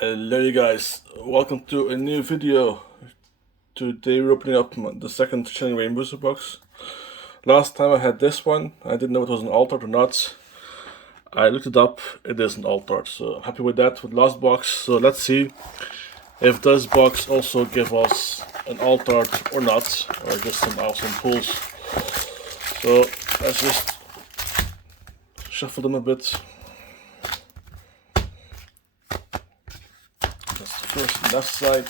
Hello you guys, welcome to a new video. Today we're opening up the second Shining Rain booster box. Last time I had this one, I didn't know it was an altered or not. I looked it up, it is an altered, so I'm happy with that with last box. So let's see if this box also gives us an altered or not, or just some awesome pulls. So let's just shuffle them a bit. That's the first left side.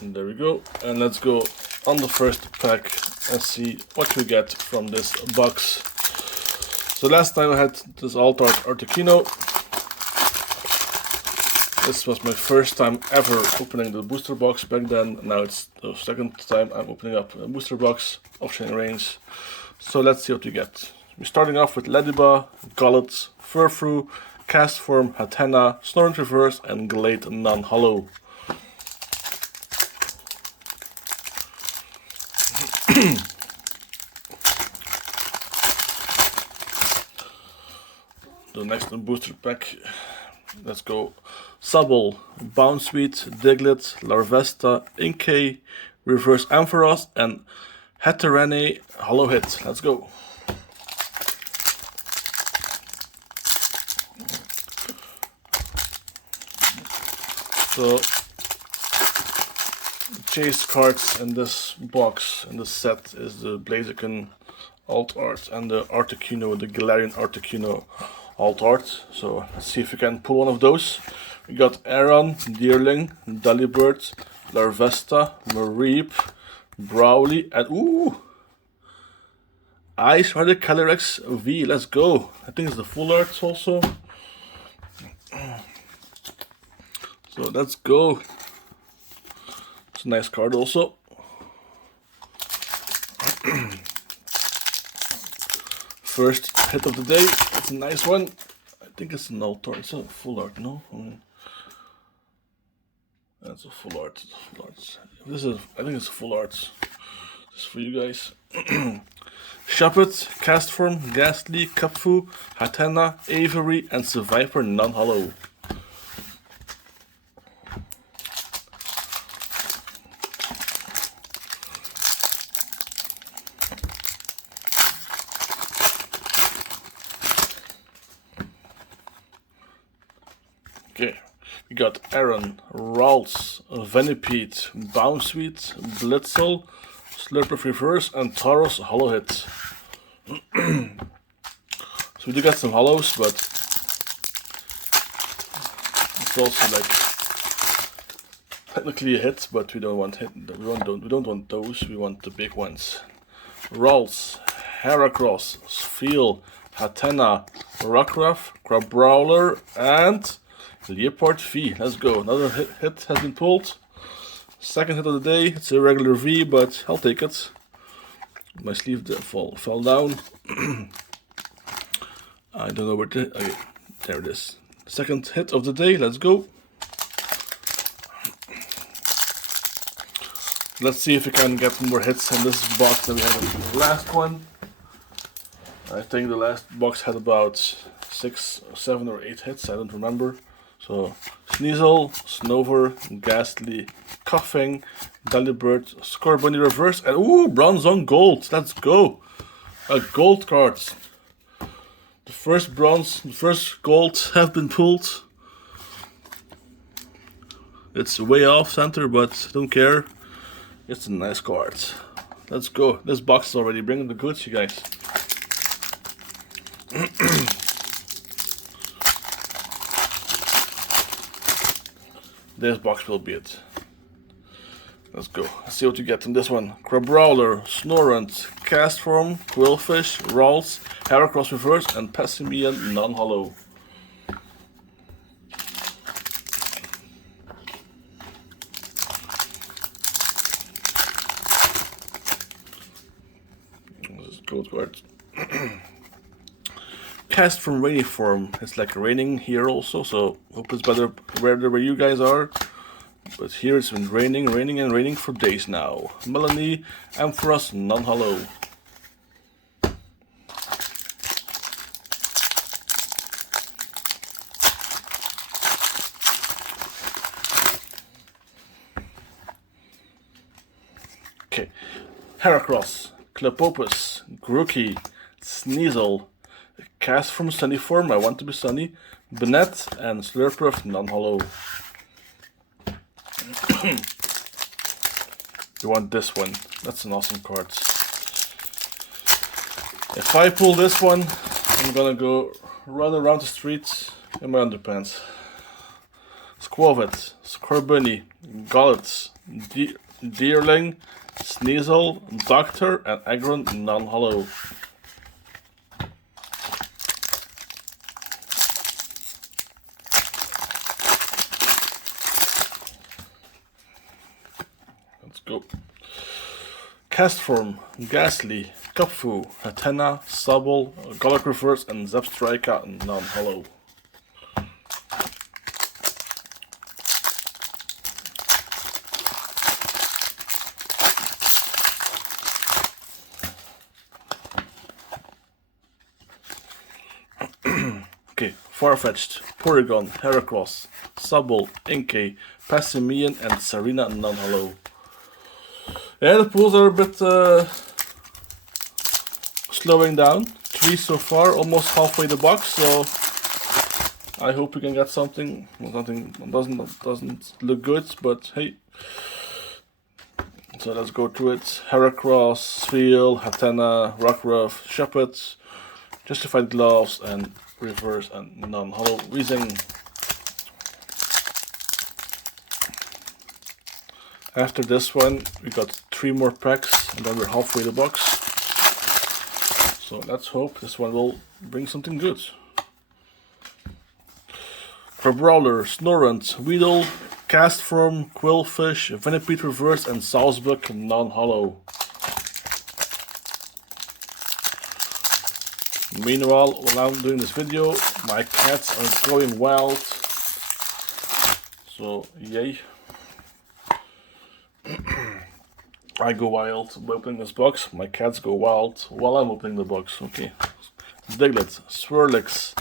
And there we go. And let's go on the first pack and see what we get from this box. So last time I had this altered Articuno. This was my first time ever opening the booster box back then. Now it's the second time I'm opening up a booster box of Shining Rains. So let's see what we get. We're starting off with Lediba, Gullet, Furfru, Castform, Hatena, Snorunt Reverse, and Glade Non-Hollow. The next booster pack, let's go. Subble, Bounsweet, Diglett, Larvesta, Inkay, Reverse Ampharos, and Hatterene Hollow Hit. Let's go. So the chase cards in this box, in this set, is the Blaziken alt art and the Articuno, the Galarian Articuno alt art. So let's see if we can pull one of those. We got Aron, Deerling, Delibird, Larvesta, Mareep, Brawly, and Ice Rider Calyrex V. Let's go. I think it's the full art also. So let's go. It's a nice card also. First hit of the day. It's a nice one. I think it's an alt art. It's a full art, no? That's a full art. Full art. I think it's a full art. Just for you guys. Shuppet, Castform, Ghastly, Cupfu, Hatena, Avery, and Survivor Non-Hollow. Okay, we got Aron, Ralts, Venipede, Bounsweet, Blitzel, Slurpuff Reverse, and Tauros Hollow Hit. So we do get some hollows, but it's also like technically a hit, but we don't want hit. We don't want those. We want the big ones. Ralts, Heracross, Spheal, Hatena, Rockruff, Crabrawler, and Leopard V. Let's go. Another hit has been pulled. Second hit of the day. It's a regular V, but I'll take it. My sleeve fell down. I don't know where to. Okay, there it is. Second hit of the day. Let's go. Let's see if we can get more hits in this box than we had in the last one. I think the last box had about 6, 7, or 8 hits. I don't remember. So, Sneasel, Snover, Ghastly, Coughing, Delibird, Scorbunny Reverse, and Bronzong Gold. Let's go! A gold card. The first bronze, the first gold have been pulled. It's way off center, but don't care. It's a nice card. Let's go. This box is already bringing the goods, you guys. This box will be it. Let's go. Let's see what you get in this one. Crabrawler, Snorunt, Castform, Quillfish, Ralts, Heracross Reverse, and Passimian Non-Hollow. This is gold card. Cast from Rainy form. It's like raining here also, so hope it's better where you guys are. But here it's been raining, raining, and raining for days now. Melanie, Ampharos, non-hollow. Okay, Heracross, Clepopus, Grookey, Sneasel, Cast from Sunny form, I want to be sunny, Bennett, and Slurpuff, non-hollow. You want this one, that's an awesome card. If I pull this one, I'm gonna go run around the streets in my underpants. Squavit, Scorbunny, Gollet, Deerling, Sneasel, Doctor, and Aggron, non-hollow. Let's go. Castform, Ghastly, Kupfu, Hatena, Sobble, Golok Reverse, and Zebstrika, non-hollow. Okay, Farfetch'd, Porygon, Heracross, Sobble, Inkay, Passimian, and Sarina, non-hollow. Yeah, the pulls are a bit slowing down. 3 so far, almost halfway the box, so I hope we can get something. Something doesn't look good, but hey. So let's go through it. Heracross, Sfeel, Hatena, Rockruff, Shepherd, Justified Gloves, and Reverse and non-hollow Weezing. After this one, we got 3 more packs, and then we're halfway the box. So let's hope this one will bring something good. Crabrawler, Snorunt, Weedle, Castform, Quillfish, Venipede Reverse, and Salzbuck, non-hollow. Meanwhile, while I'm doing this video, my cats are going wild. So, yay. I go wild by opening this box. My cats go wild while I'm opening the box. Okay. Diglett, Swirlix,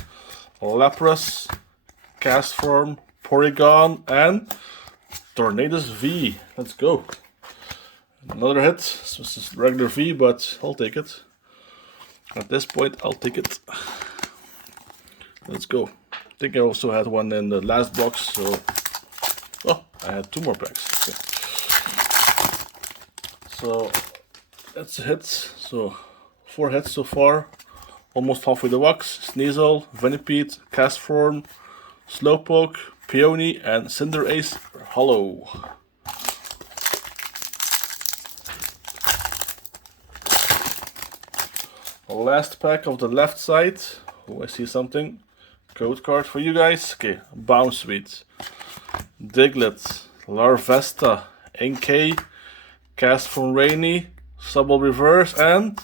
Lapras, Castform, Porygon, and Tornadus V. Let's go. Another hit. This is regular V, but I'll take it. At this point, I'll take it. Let's go. I think I also had one in the last box, so... Oh, I had 2 more packs. Okay. So, that's a hit. So, 4 hits so far. Almost halfway the box. Sneasel, Venipede, Castform, Slowpoke, Peony, and Cinderace hollow. Last pack of the left side. Oh, I see something. Code card for you guys. Okay, Bounsweet, Diglett, Larvesta, Inkay, Castform Rainy, Sobble Reverse, and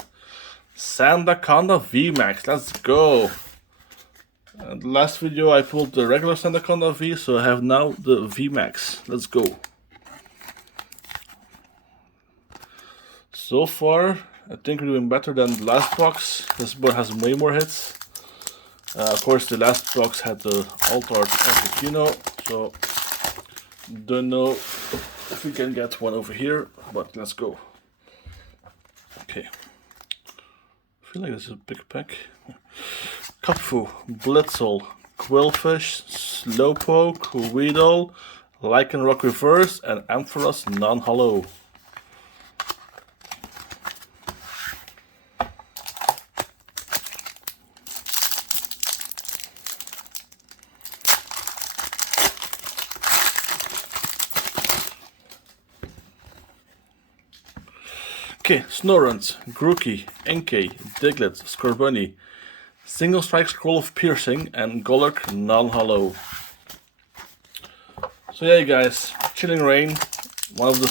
Sandaconda VMAX. Let's go. And the last video I pulled the regular Sandaconda V, so I have now the VMAX. Let's go. So far, I think we're doing better than the last box. This one has way more hits. Of course, the last box had the Altart Articuno, so don't know if we can get one over here, but let's go. Okay. I feel like this is a big pack. Kupfu, Blitzel, Quillfish, Slowpoke, Weedle, Lycanroc Reverse, and Ampharos non-hollow. Okay, Snorunt, Grookey, Inkay, Diglett, Scorbunny, Single Strike Scroll of Piercing, and Golurk non-hollow. So yeah, guys, Chilling Reign, one of the,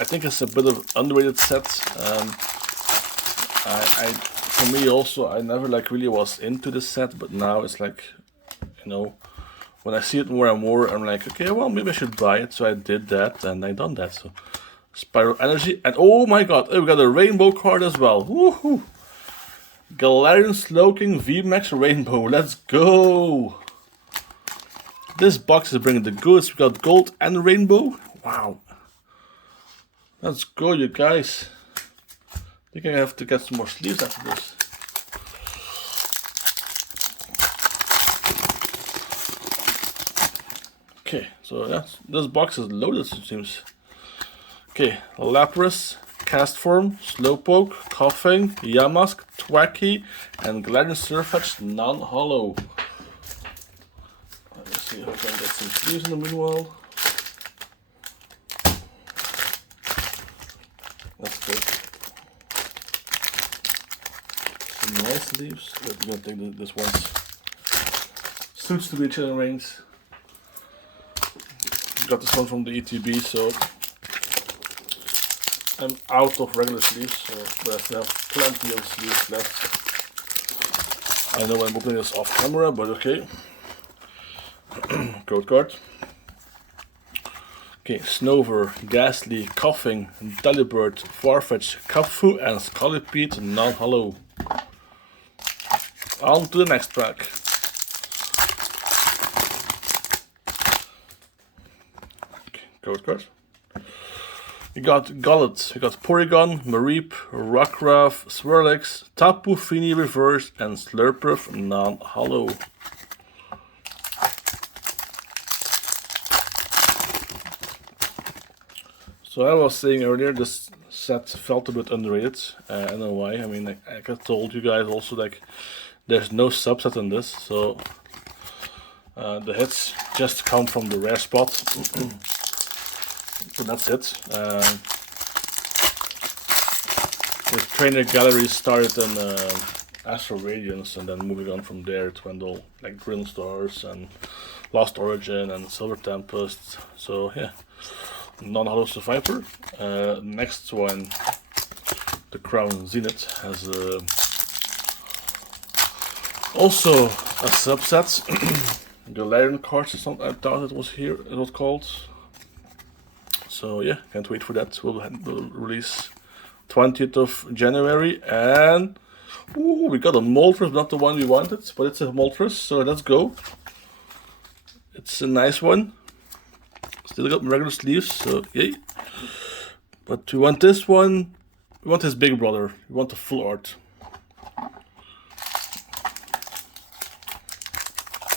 I think it's a bit of underrated set. I for me also, I never like really was into the set, but now it's like, you know, when I see it more and more, I'm like, okay, well, maybe I should buy it. So I did that, and I done that. So Spiral Energy, and oh my god, we got a rainbow card as well. Woohoo! Galarian Slowking VMAX Rainbow, let's go! This box is bringing the goods. We got gold and rainbow. Wow. Let's go, you guys. I think I have to get some more sleeves after this. Okay, so this box is loaded, it seems. Okay, Lapras, Castform, Slowpoke, Coughing, Yamask, Thwackey, and Galarian Surfetch non-hollow. Let's see if I can get some sleeves in the meanwhile. That's good. Some nice sleeves. I'm gonna take this once. Suits to be chilling rings. Got this one from the ETB, so I'm out of regular sleeves, so but I still have plenty of sleeves left. I know I'm opening this off camera, but okay. Code card. Okay, Snover, Ghastly, Coughing, Delibird, Farfetch, Kapfu, and Scolipede non-hollow. On to the next pack. Okay, code card. We got Golett, we got Porygon, Mareep, Rockruff, Swirlix, Tapu Fini Reverse, and Slurpuff non-hollow. So I was saying earlier, this set felt a bit underrated. I don't know why. I mean, like I told you guys also, like there's no subset in this, so the hits just come from the rare spot. So that's it. The trainer gallery started in Astral Radiance, and then moving on from there to handle like Grill Stars and Lost Origin and Silver Tempest. So yeah, non-hollow Survivor. Next one, the Crown Zenith, has also a subset. Galarian cards or something. I thought it was here. It was called. So yeah, can't wait for that. We'll release 20th of January, and ooh, we got a Moltres, not the one we wanted, but it's a Moltres, so let's go. It's a nice one. Still got regular sleeves, so yay. But we want this one. We want his big brother. We want the full art.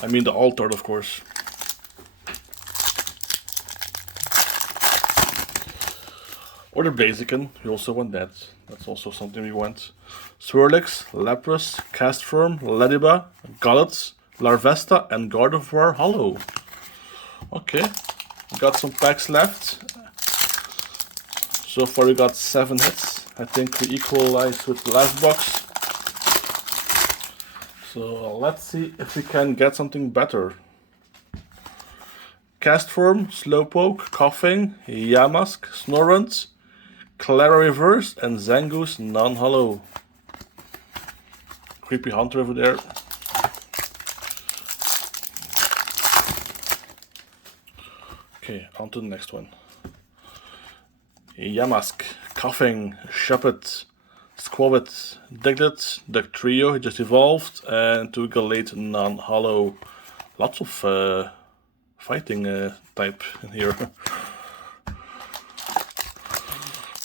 I mean the alt art, of course. Or the Blaziken, we also want that. That's also something we want. Swirlix, Lapras, Castform, Lediba, Golett, Larvesta, and Gardevoir Hollow. Okay, we got some packs left. So far we got 7 hits. I think we equalized with the last box. So let's see if we can get something better. Castform, Slowpoke, Coughing, Yamask, Snorunt, Clara Reverse, and Zangoose non-hollow. Creepy Hunter over there. Okay, on to the next one. Yamask, Coughing, Shuppet, Squavit, Diglett, Dugtrio, he just evolved, and to Galate non-hollow. Lots of fighting type in here.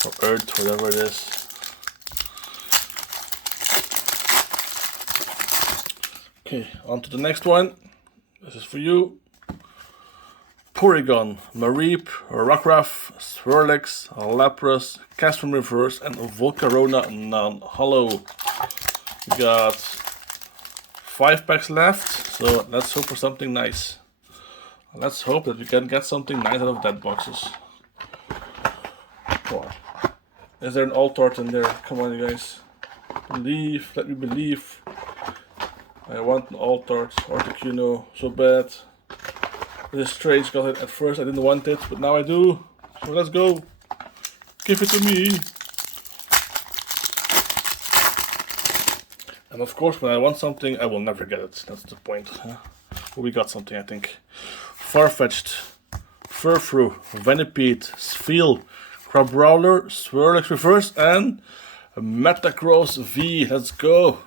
Or Earth, whatever it is. Okay, on to the next one. This is for you. Porygon, Mareep, Rockruff, Swirlix, Lapras, Castform Reverse, and Volcarona non-hollow. We got 5 packs left, so let's hope for something nice. Let's hope that we can get something nice out of that boxes. Come on. Is there an alt art in there? Come on, you guys. Believe, let me believe. I want an alt art, Articuno, so bad. It is strange because at first I didn't want it, but now I do. So let's go. Give it to me. And of course, when I want something, I will never get it. That's the point. Well, we got something, I think. Farfetched, Furfru, Venipede, Sfeel, Crabrawler, Swirlix Reverse, and Metagross V. Let's go!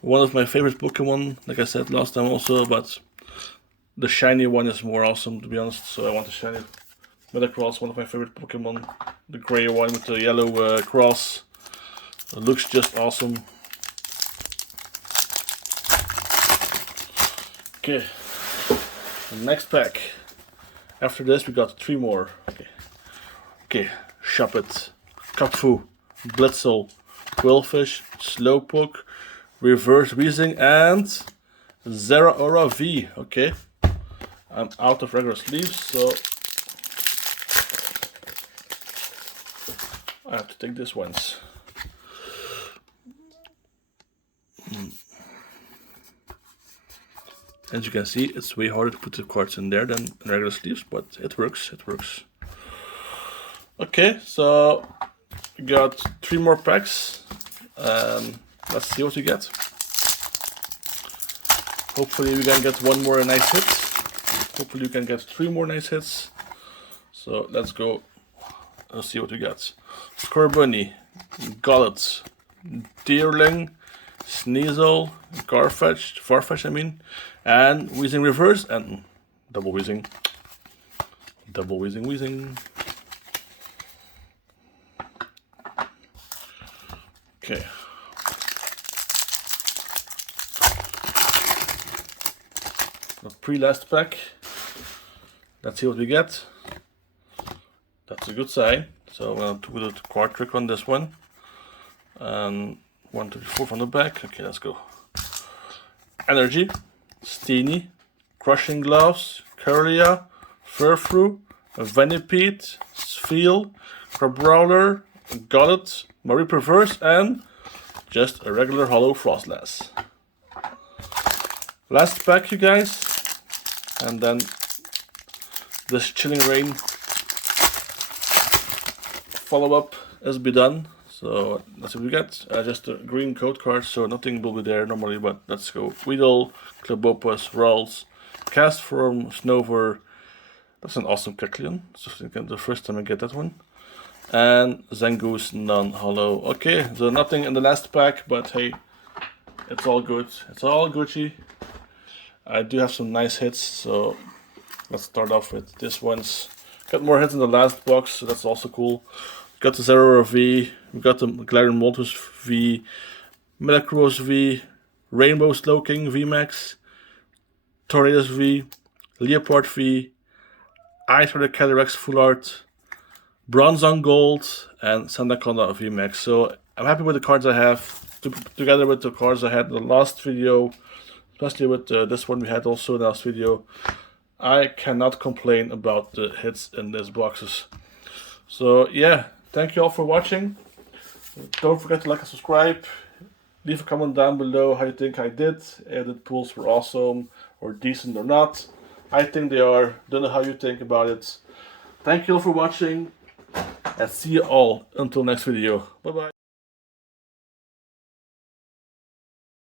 One of my favorite Pokemon, like I said last time also, but the shiny one is more awesome, to be honest, so I want the shiny. Metagross, one of my favorite Pokemon. The gray one with the yellow cross. It looks just awesome. Okay, the next pack. After this we got 3 more. Okay, Shuppet, Kapfu, Blitzel, Quillfish, Slowpoke, Reverse Weezing, and Zeraora V. Okay, I'm out of regular sleeves, so I have to take this once. As you can see, it's way harder to put the cards in there than in regular sleeves, but it works, it works. Okay, so we got 3 more packs. Let's see what we get. Hopefully we can get 1 more nice hit. Hopefully we can get 3 more nice hits. So let's go. Let's see what we got. Scorbunny, Gollet, Deerling, Sneasel, Farfetch I mean, and Weezing Reverse, and double Weezing. Okay. The pre-last pack. Let's see what we get. That's a good sign. So I'm going to do the card trick on this one. And 1, 2, 3, 4 from the back. Okay, let's go. Energy, Steenie, Crushing Gloves, Curlia, Furfru, Venipede, Sfeel, Crabrawler, Gollet, Marie Perverse, and just a regular hollow Frostlass. Last pack, you guys, and then this Chilling Reign follow-up has been done. So let's see what we get. Just a green code card, so nothing will be there normally, but let's go. Weedle, Clobopus, Ralls, Castform, Snover. That's an awesome Kecleon. So I think the first time I get that one. And Zangoose, non-hollow. Okay, so nothing in the last pack, but hey, it's all good. It's all Gucci. I do have some nice hits, so let's start off with this one's. Got more hits in the last box, so that's also cool. Got the Zeraora V, we got the Galarian Moltres V, Metagross V, Rainbow Slowking VMAX, Tornadus V, Leopard V, Ice Rider Calyrex Full Art, Bronzong Gold, and Sandaconda VMAX. So I'm happy with the cards I have, together with the cards I had in the last video, especially with this one we had also in the last video. I cannot complain about the hits in these boxes. So yeah, thank you all for watching. Don't forget to like and subscribe. Leave a comment down below how you think I did. If the pulls were awesome or decent or not. I think they are. Don't know how you think about it. Thank you all for watching, and see you all until next video. Bye bye.